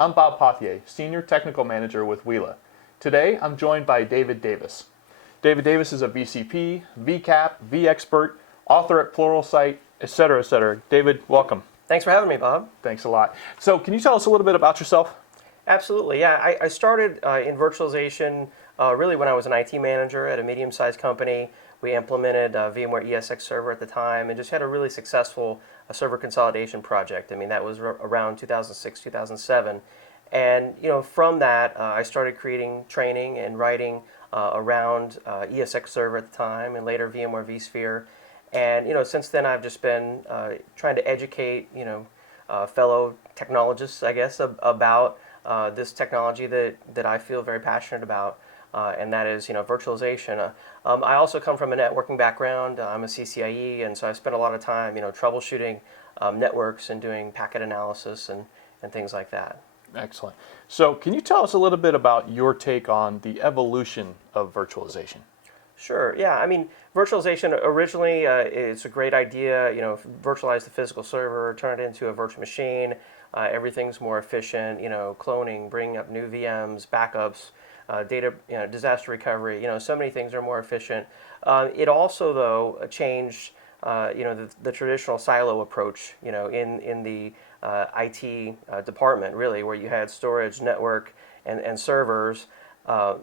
I'm Bob Pothier, Senior Technical Manager with Wheela. Today, I'm joined by David Davis. David Davis is a VCP, VCAP, vExpert, author at Pluralsight, etc., etc. David, welcome. Thanks for having me, Bob. Thanks a lot. So, can you tell us a little bit about yourself? Absolutely, yeah. I started in virtualization really when I was an IT manager at a medium-sized company. We implemented VMware ESX Server at the time and just had a really successful server consolidation project. I mean, that was around 2006, 2007. And from that, I started creating training and writing around ESX Server at the time, and later VMware vSphere. And since then, I've just been trying to educate fellow technologists, I guess, about this technology that I feel very passionate about, and that is virtualization. I also come from a networking background. I'm a CCIE, and so I spent a lot of time troubleshooting networks and doing packet analysis and things like that. Excellent. So, can you tell us a little bit about your take on the evolution of virtualization? Sure. Yeah. I mean, virtualization originally it's a great idea. Virtualize the physical server, turn it into a virtual machine. Everything's more efficient. Cloning, bringing up new VMs, backups, data, disaster recovery. So many things are more efficient. It also, though, changed. The traditional silo approach. In the IT department, really, where you had storage, network, and servers,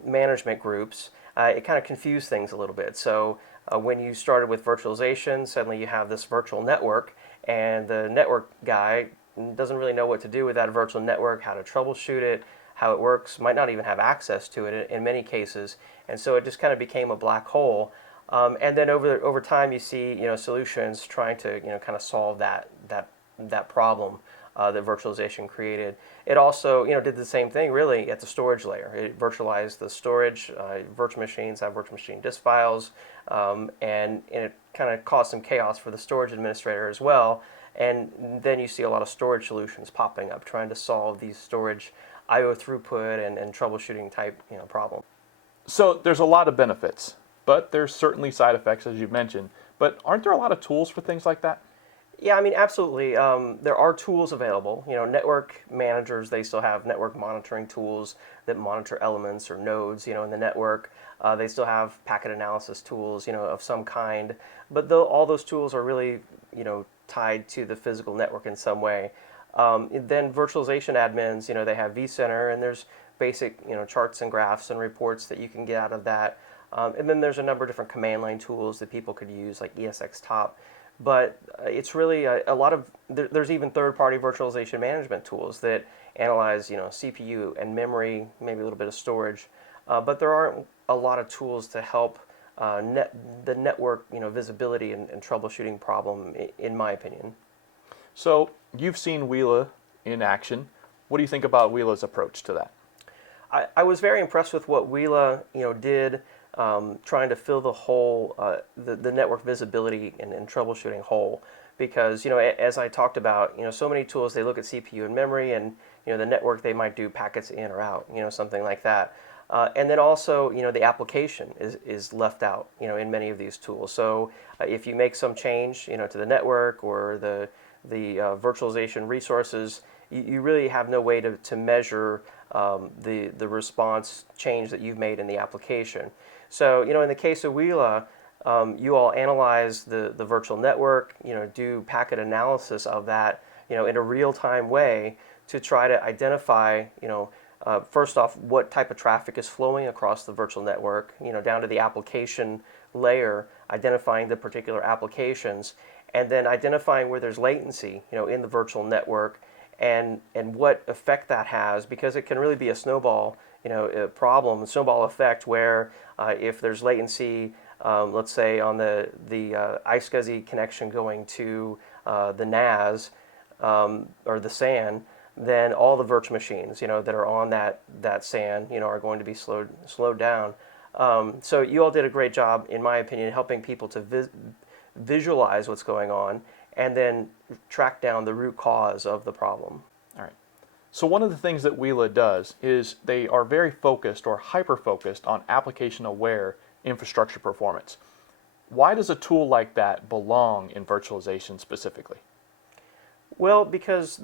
management groups. It kind of confused things a little bit. So when you started with virtualization, suddenly you have this virtual network, and the network guy doesn't really know what to do with that virtual network, how to troubleshoot it, how it works, might not even have access to it in many cases. And so it just kind of became a black hole. And then over time, you see solutions trying to kind of solve that problem that virtualization created. It also did the same thing really at the storage layer. It virtualized the storage. Virtual machines have virtual machine disk files, and it kind of caused some chaos for the storage administrator as well. And then you see a lot of storage solutions popping up trying to solve these storage I/O throughput and troubleshooting type problem. So, there's a lot of benefits, but there's certainly side effects, as you mentioned. But aren't there a lot of tools for things like that? Yeah, I mean, absolutely. There are tools available. Network managers, they still have network monitoring tools that monitor elements or nodes, in the network. They still have packet analysis tools, of some kind. But all those tools are really, tied to the physical network in some way. Then virtualization admins, they have vCenter, and there's basic, charts and graphs and reports that you can get out of that. And then there's a number of different command line tools that people could use, like ESX Top. But it's really a lot of, there's even third-party virtualization management tools that analyze, CPU and memory, maybe a little bit of storage. But there aren't a lot of tools to help the network, visibility and troubleshooting problem, in my opinion. So, you've seen Wheela in action. What do you think about Wheela's approach to that? I was very impressed with what Wheela, did, trying to fill the hole, the network visibility and troubleshooting hole. Because, as I talked about, so many tools, they look at CPU and memory, and, the network, they might do packets in or out, something like that. And then also, the application is left out, in many of these tools. So if you make some change, to the network or the virtualization resources, you really have no way to measure the response change that you've made in the application. So, in the case of Wheela, you all analyze the virtual network, do packet analysis of that, in a real-time way to try to identify, first off, what type of traffic is flowing across the virtual network, down to the application layer, identifying the particular applications, and then identifying where there's latency, in the virtual network, and what effect that has, because it can really be a snowball, a problem, a snowball effect, where if there's latency, let's say on the iSCSI connection going to the NAS or the SAN, then all the virtual machines, that are on that SAN, are going to be slowed down. So you all did a great job, in my opinion, helping people to visualize what's going on and then track down the root cause of the problem. All right. So one of the things that Wheela does is they are very focused or hyper-focused on application-aware infrastructure performance. Why does a tool like that belong in virtualization specifically? Well, because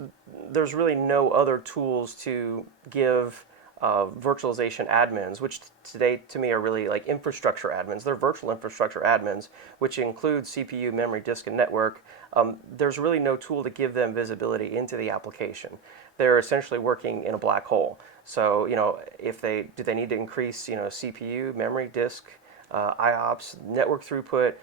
there's really no other tools to give virtualization admins, which today to me are really like infrastructure admins. They're virtual infrastructure admins, which include CPU, memory, disk, and network. There's really no tool to give them visibility into the application. They're essentially working in a black hole. So, if they need to increase, CPU, memory, disk, IOPS, network throughput,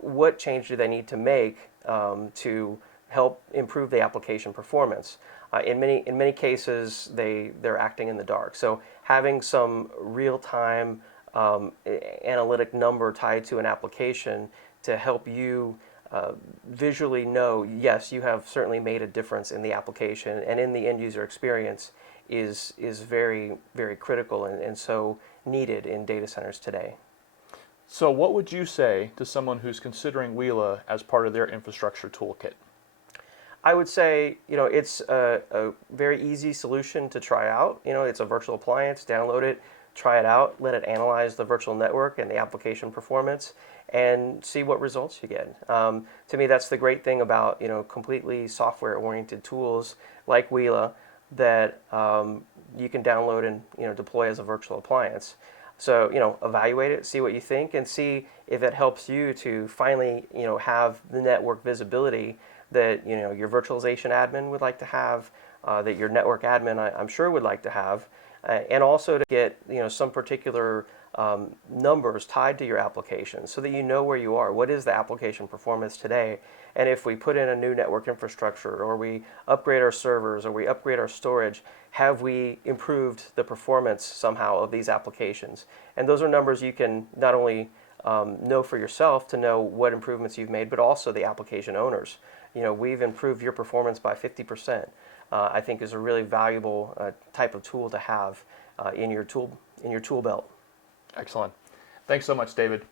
what change do they need to make to help improve the application performance? In many cases, they're acting in the dark. So having some real-time analytic number tied to an application to help you visually know, yes, you have certainly made a difference in the application and in the end user experience is very, very critical and so needed in data centers today. So what would you say to someone who's considering Wheela as part of their infrastructure toolkit? I would say, it's a very easy solution to try out. It's a virtual appliance, download it, try it out, let it analyze the virtual network and the application performance, and see what results you get. To me, that's the great thing about, completely software-oriented tools like Wheela that you can download and, deploy as a virtual appliance. So, evaluate it, see what you think, and see if it helps you to finally, have the network visibility that your virtualization admin would like to have, that your network admin I'm sure would like to have, and also to get some particular numbers tied to your application so that you know where you are. What is the application performance today? And if we put in a new network infrastructure, or we upgrade our servers, or we upgrade our storage, have we improved the performance somehow of these applications? And those are numbers you can not only know for yourself to know what improvements you've made, but also the application owners. We've improved your performance by 50%. I think is a really valuable type of tool to have in your tool belt. Excellent. Thanks so much, David.